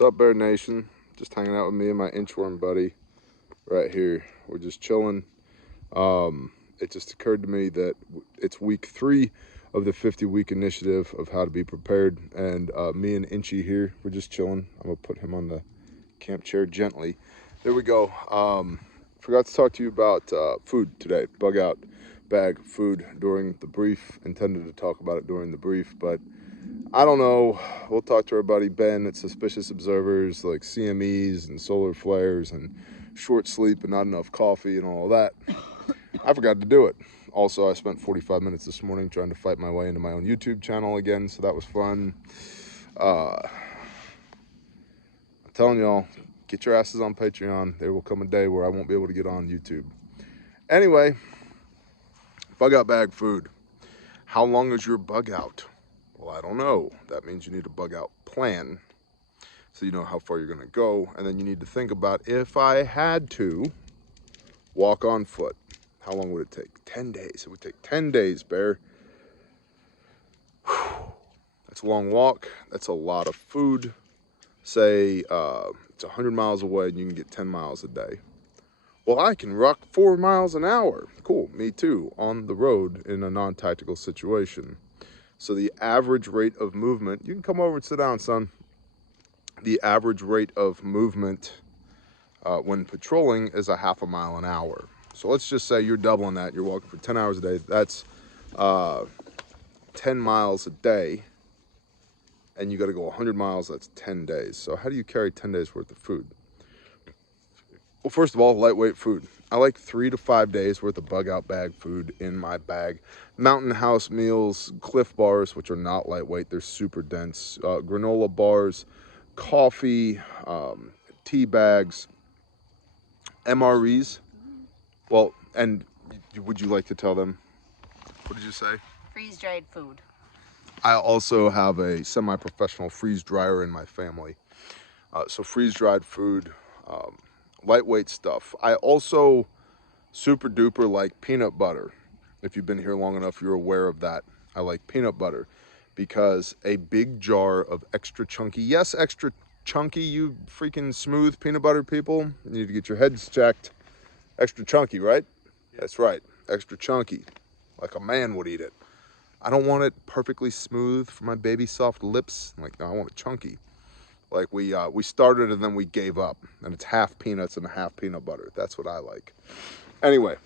What's up, Bear Nation? Just hanging out with me and my inchworm buddy right here. We're just chilling. It just occurred to me that it's week 3 of the 50-week initiative of how to be prepared, and me and Inchy here, we're just chilling. I'm gonna put him on the camp chair gently. There we go. Forgot to talk to you about food today. Bug out bag food during the brief. Intended to talk about it during the brief, but I don't know. We'll talk to our buddy Ben at Suspicious Observers, like CMEs and solar flares and short sleep and not enough coffee and all of that. I forgot to do it. Also, I spent 45 minutes this morning trying to fight my way into my own YouTube channel again, so that was fun. I'm telling y'all, get your asses on Patreon. There will come a day where I won't be able to get on YouTube. Anyway, bug out bag food. How long is your bug out? Well, I don't know. That means you need a bug out plan so you know how far you're going to go. And then you need to think about, if I had to walk on foot, how long would it take? 10 days. It would take 10 days, Bear. Whew. That's a long walk. That's a lot of food. Say it's 100 miles away and you can get 10 miles a day. Well, I can rock 4 miles an hour. Cool, me too, on the road in a non-tactical situation. So the average rate of movement, you can come over and sit down, son. The average rate of movement when patrolling is a half a mile an hour. So let's just say you're doubling that. You're walking for 10 hours a day. That's 10 miles a day. And you got to go 100 miles. That's 10 days. So how do you carry 10 days worth of food? Well, first of all, lightweight food. I like 3 to 5 days worth of bug out bag food in my bag. Mountain House meals, Cliff bars, which are not lightweight. They're super dense. Granola bars, coffee, tea bags, MREs. Well, and would you like to tell them? What did you say? Freeze-dried food. I also have a semi-professional freeze dryer in my family. So freeze-dried food, lightweight stuff. I also super duper like peanut butter. If you've been here long enough, you're aware of that. I like peanut butter because a big jar of extra chunky, yes, extra chunky, you freaking smooth peanut butter people, you need to get your heads checked. Extra chunky, right? That's right, extra chunky, like a man would eat it. I don't want it perfectly smooth for my baby soft lips. Like, no, I want it chunky. Like we started and then we gave up, and it's half peanuts and half peanut butter. That's what I like. Anyway,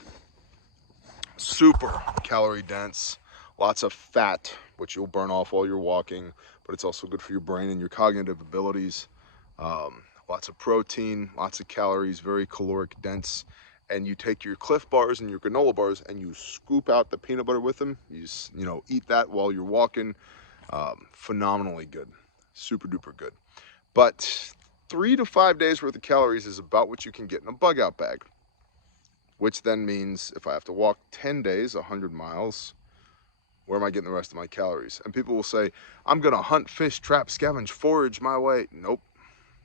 super calorie dense, lots of fat, which you'll burn off while you're walking, but it's also good for your brain and your cognitive abilities. Lots of protein, lots of calories, very caloric dense. And you take your Cliff bars and your granola bars and you scoop out the peanut butter with them. You know, eat that while you're walking. Phenomenally good, super duper good. But 3 to 5 days worth of calories is about what you can get in a bug out bag, which then means if I have to walk 10 days, 100 miles, where am I getting the rest of my calories? And people will say, I'm gonna hunt, fish, trap, scavenge, forage my way. Nope,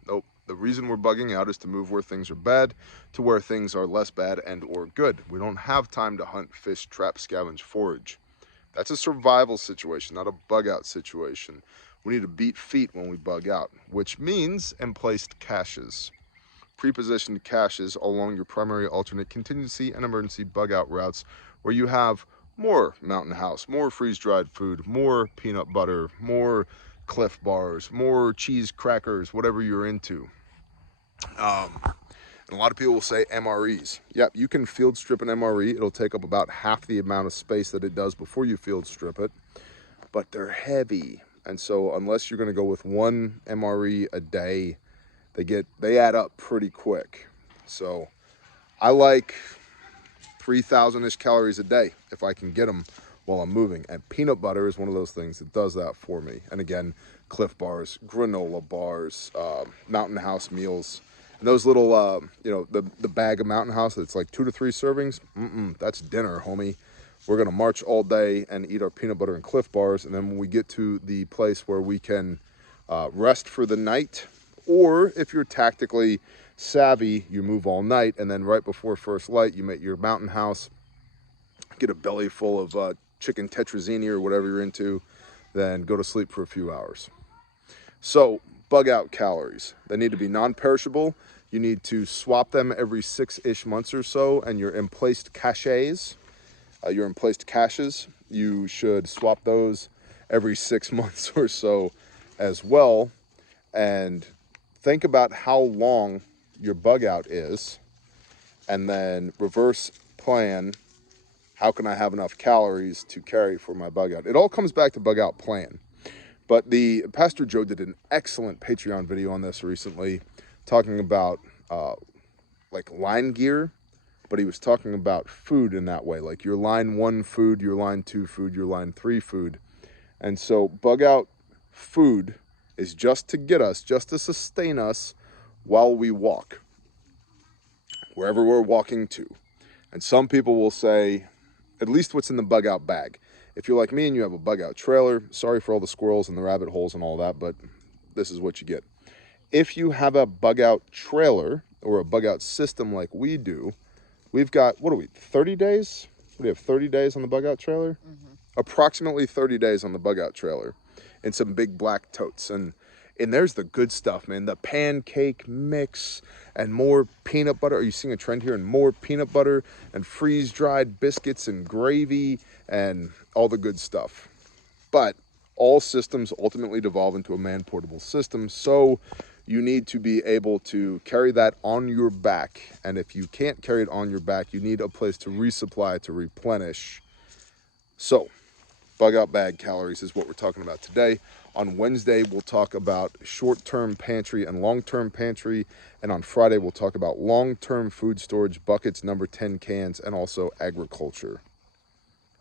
nope. The reason we're bugging out is to move where things are bad to where things are less bad and or good. We don't have time to hunt, fish, trap, scavenge, forage. That's a survival situation, not a bug out situation. We need to beat feet when we bug out, which means emplaced caches. Pre-positioned caches along your primary, alternate, contingency, and emergency bug out routes where you have more Mountain House, more freeze-dried food, more peanut butter, more Cliff bars, more cheese crackers, whatever you're into. And a lot of people will say MREs. Yep, you can field strip an MRE. It'll take up about half the amount of space that it does before you field strip it, but they're heavy. And so unless you're going to go with one MRE a day, they add up pretty quick. So I like 3,000-ish calories a day if I can get them while I'm moving. And peanut butter is one of those things that does that for me. And again, Cliff bars, granola bars, Mountain House meals. And those little, you know, the bag of Mountain House that's like 2 to 3 servings, that's dinner, homie. We're gonna march all day and eat our peanut butter and Cliff bars, and then when we get to the place where we can rest for the night, or if you're tactically savvy, you move all night, and then right before first light, you make your Mountain House, get a belly full of chicken tetrazzini or whatever you're into, then go to sleep for a few hours. So bug out calories. They need to be non-perishable. You need to swap them every 6-ish months or so, and your emplaced caches, you should swap those every 6 months or so as well. And think about how long your bug out is, and then reverse plan, how can I have enough calories to carry for my bug out? It all comes back to bug out plan. But the Pastor Joe did an excellent Patreon video on this recently, talking about like line gear, but he was talking about food in that way, like your line 1 food, your line 2 food, your line 3 food. And so bug out food is just to get us, just to sustain us while we walk, wherever we're walking to. And some people will say, at least what's in the bug out bag. If you're like me and you have a bug out trailer, sorry for all the squirrels and the rabbit holes and all that, but this is what you get. If you have a bug out trailer or a bug out system like we do, we've got, 30 days? What do we have, 30 days on the bug out trailer? Mm-hmm. Approximately 30 days on the bug out trailer in some big black totes. And there's the good stuff, man. The pancake mix and more peanut butter. Are you seeing a trend here? And more peanut butter and freeze-dried biscuits and gravy and all the good stuff. But all systems ultimately devolve into a man-portable system, so you need to be able to carry that on your back. And if you can't carry it on your back, you need a place to resupply, to replenish. So bug out bag calories is what we're talking about today. On Wednesday, we'll talk about short-term pantry and long-term pantry. And on Friday, we'll talk about long-term food storage, buckets, number 10 cans, and also agriculture.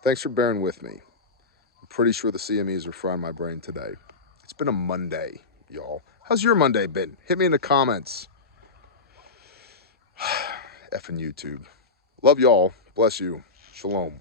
Thanks for bearing with me. I'm pretty sure the CMEs are frying my brain today. It's been a Monday, y'all. How's your Monday been? Hit me in the comments. Effing YouTube. Love y'all. Bless you. Shalom.